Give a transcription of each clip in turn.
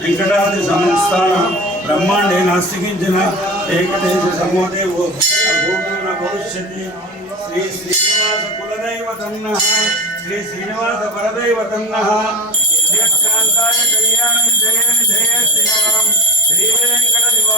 వెంకటాద్రి సంస్థానం బ్రహ్మాండే నాస్తికించిన ఏకటేశ సమోదే భూమిన భవిష్యతి. శ్రీ శ్రీనివాస కులదైవతం శ్రీ శ్రీనివాస పరదైవతం కళ్యాణం జయ విజయ శ్రీ వెంకట నివాస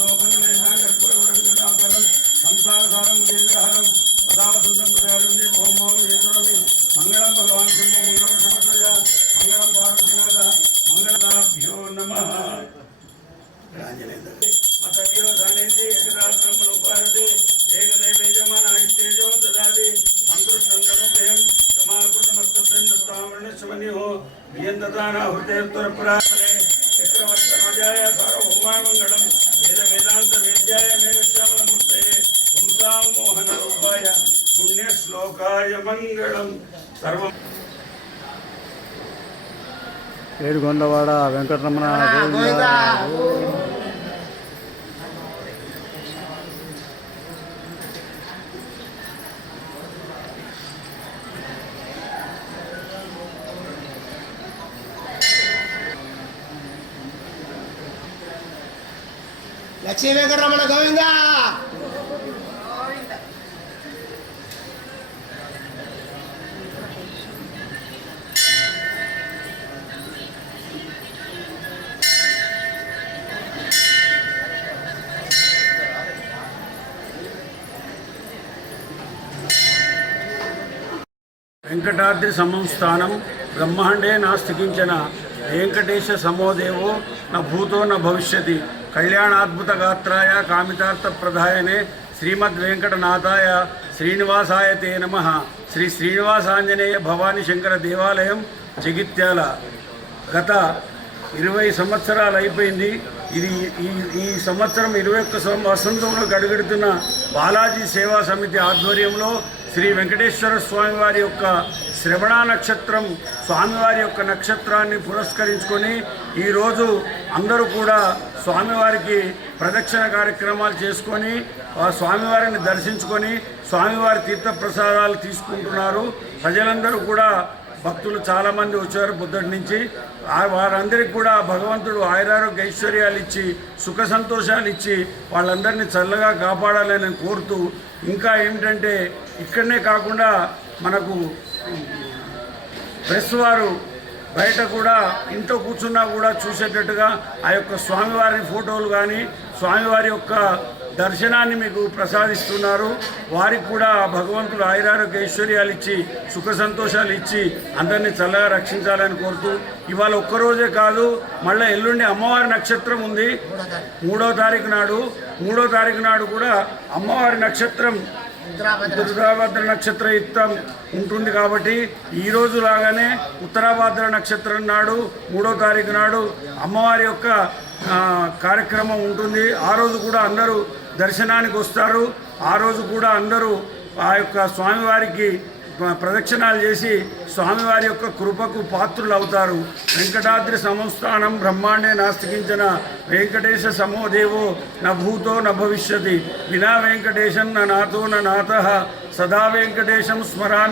బలై పురోగమై సర్వైశ్చ పూర్వై రాజాయ అర్చదాయ మంగళం మంగళం భగవాన్ సింహ మంగళం సమతయ మంగళం పార్వతీనాథ మంగళదాభ్యో నమ మతవ్యో ధనేంద్రి ఏకరాత్రములు భారతి ఏకదైవ ఐస్తేజో దదాది సంతృష్టం ధనుభయం సమాకృతమస్తమరణస్వన్యో వియందతాన హృదయోత్తర చక్రవర్తనజాయ సార్వభౌమామంగళం వేద వేదాంత వేద్యాయ మేఘశ్యామలమూర్తే పుంసాం మోహన రూపాయ పుణ్యశ్లోకాయ మంగళం సర్వం ఏడుగొండవాడ వెంకటరమణ లక్ష్మీ వెంకటరమణ గోవిందా. వెంకటాద్రి సంస్థానం బ్రహ్మాండే నాస్తికించిన వెంకటేశ సమోదేవో న భూతో న భవిష్యతి. కళ్యాణాద్భుత గాత్రాయ కామితార్థ ప్రధాయనే శ్రీమద్ వెంకటనాథాయ శ్రీనివాసాయ తే నమ. శ్రీ శ్రీనివాసాంజనేయ భవానీ శంకర దేవాలయం జగిత్యాల. గత ఇరవై సంవత్సరాలు అయిపోయింది. ఇది ఈ ఈ సంవత్సరం ఇరవై ఒక్క వసంతంలో గడుగెడుతున్న బాలాజీ సేవా సమితి ఆధ్వర్యంలో శ్రీ వెంకటేశ్వర స్వామి వారి యొక్క శ్రవణ నక్షత్రం స్వామివారి యొక్క నక్షత్రాన్ని పురస్కరించుకొని ఈరోజు అందరూ కూడా స్వామివారికి ప్రదక్షిణ కార్యక్రమాలు చేసుకొని స్వామివారిని దర్శించుకొని స్వామివారి తీర్థప్రసాదాలు తీసుకుంటున్నారు. ప్రజలందరూ కూడా భక్తులు చాలామంది వచ్చారు బుద్ధుడి నుంచి. వారందరికీ కూడా భగవంతుడు ఆయురారోగ్య ఐశ్వర్యాలు ఇచ్చి సుఖ సంతోషాలు ఇచ్చి వాళ్ళందరినీ చల్లగా కాపాడాలని కోరుతూ ఇంకా ఏమిటంటే ఇక్కడనే కాకుండా మనకు ప్రెస్ వారు బయట కూడా ఇంట్లో కూర్చున్నా కూడా చూసేటట్టుగా ఆ యొక్క స్వామివారి ఫోటోలు కానీ స్వామివారి యొక్క దర్శనాన్ని మీకు ప్రసాదిస్తున్నారు. వారికి కూడా ఆ భగవంతుడు ఆయురారోగ్య ఐశ్వర్యాలు ఇచ్చి సుఖ సంతోషాలు ఇచ్చి అందరినీ చల్లగా రక్షించాలని కోరుతూ ఇవాళ ఒక్కరోజే కాదు మళ్ళీ ఎల్లుండి అమ్మవారి నక్షత్రం ఉంది. మూడో తారీఖు నాడు మూడో తారీఖు నాడు కూడా అమ్మవారి నక్షత్రం దుర్గాభద్ర నక్షత్ర యుక్తం ఉంటుంది కాబట్టి ఈ రోజు లాగానే ఉత్తరాభద్ర నక్షత్రం నాడు మూడో తారీఖు నాడు అమ్మవారి యొక్క కార్యక్రమం ఉంటుంది. ఆ రోజు కూడా అందరూ దర్శనానికి వస్తారు. ఆ రోజు కూడా అందరూ ఆ యొక్క స్వామివారికి ప్రదక్షిణాలు చేసి స్వామివారి యొక్క కృపకు పాత్రులు అవుతారు వెంకటాద్రి సంస్థానం బ్రహ్మాండే నాస్తికించిన వెంకటేశ సమోదేవో న భూతో న భవిష్యతి. వినా వెంకటేశం న నాతో న నాథ సదా వెంకటేశం స్మరామి